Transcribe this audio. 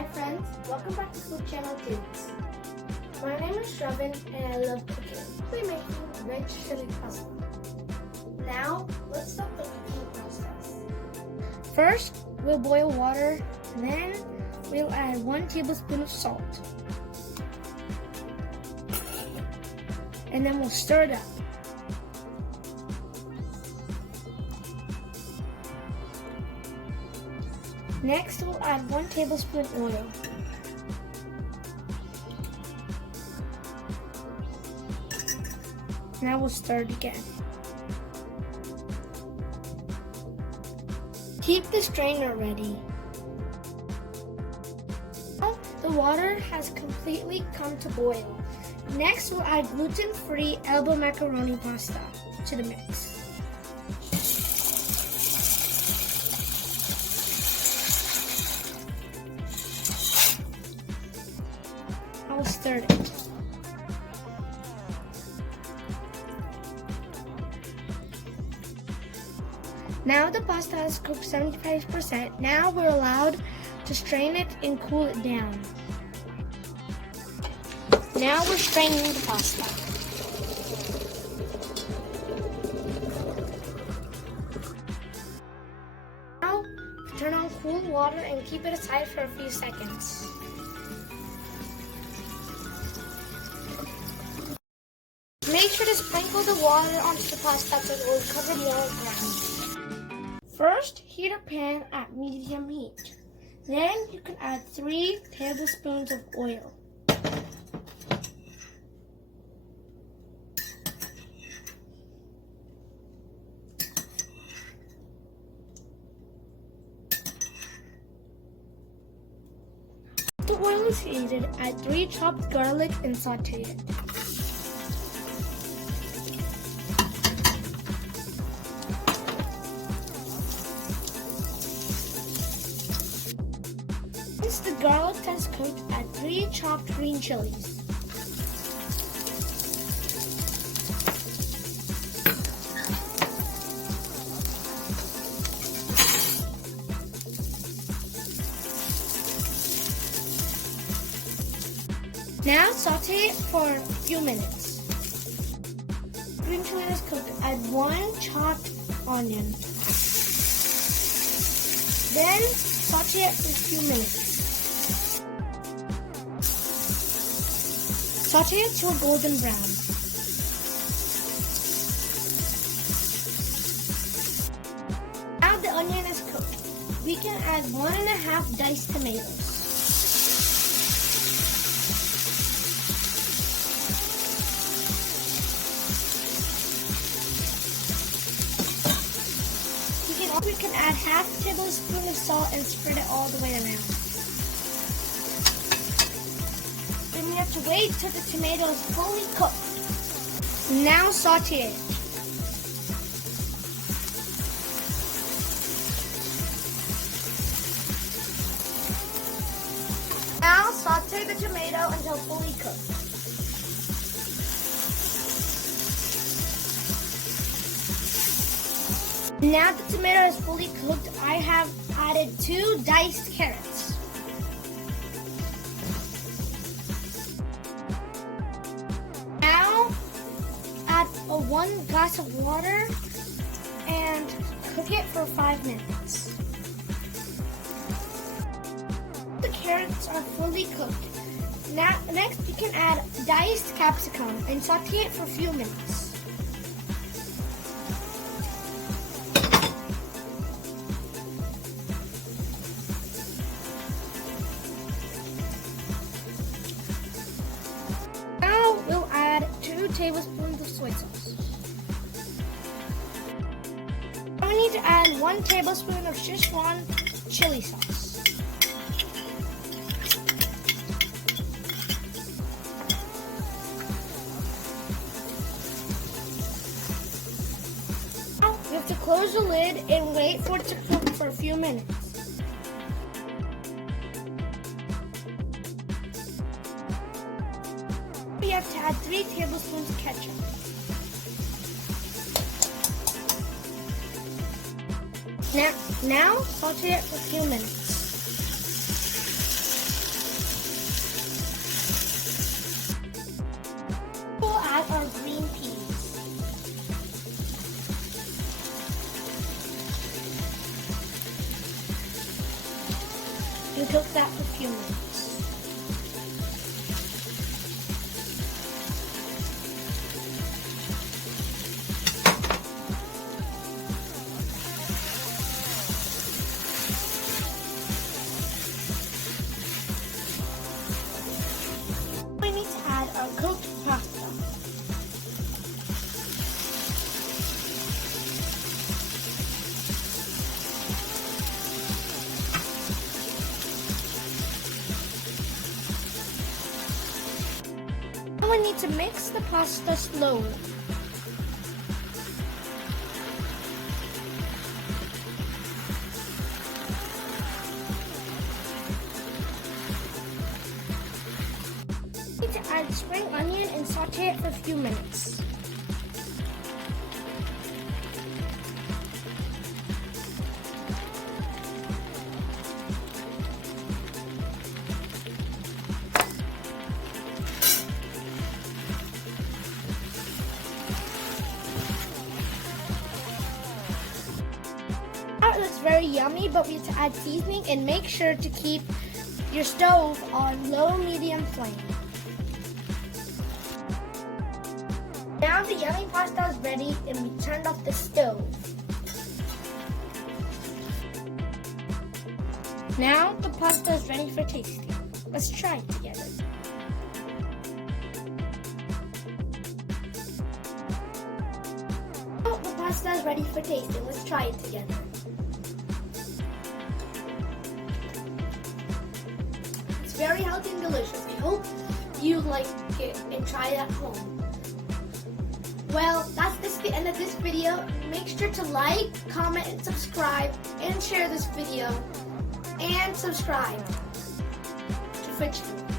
Hi friends, welcome back to Fudchannel Kids. My name is Shravan and I love cooking. We're making Veg Chili pasta. Now, let's start the cooking process. First, we'll boil water, then we'll add 1 tablespoon of salt. And then we'll stir it up. Next, we'll add 1 tablespoon oil. Now we'll stir it again. Keep the strainer ready. Now the water has completely come to boil. Next, we'll add gluten-free elbow macaroni pasta to the mix. I'll stir it. Now the pasta is cooked 75%. Now we're allowed to strain it and cool it down. Now we're straining the pasta. Now turn on cool water and keep it aside for a few seconds. Make sure to sprinkle the water onto the pasta so it will cover more ground. First, heat a pan at medium heat. Then you can add 3 tablespoons of oil. The oil is heated, add 3 chopped garlic and saute it. Once the garlic has cooked, add 3 chopped green chilies. Now saute it for a few minutes. Green chili is cooked, add 1 chopped onion. Then saute it for a few minutes. Saute it till golden brown. Now the onion is cooked. We can add 1½ diced tomatoes. We can add ½ tablespoon of salt and spread it all the way around. Then we have to wait till the tomato is fully cooked. Now saute it. Now saute the tomato until fully cooked. Now the tomato is fully cooked, I have added 2 diced carrots. Now add 1 glass of water and cook it for 5 minutes. The carrots are fully cooked. Now next you can add diced capsicum and saute it for a few minutes. We'll add 2 tablespoons of soy sauce. Now we need to add 1 tablespoon of Szechuan chili sauce. Now we have to close the lid and wait for it to cook for a few minutes. We have to add 3 tablespoons of ketchup. Now saute it for a few minutes. that for a few minutes. We need to add our cooked pasta. We need to mix the pasta slowly. We need to add spring onion and saute it for a few minutes. It looks very yummy, but we have to add seasoning and make sure to keep your stove on low-medium flame. Now the yummy pasta is ready and we turned off the stove. Now the pasta is ready for tasting. Let's try it together. Now the pasta is ready for tasting. Let's try it together. Very healthy and delicious. I hope you like it and try it at home. Well, that's the end of this video. Make sure to like, comment, and subscribe, and share this video, and subscribe to Fudchannel.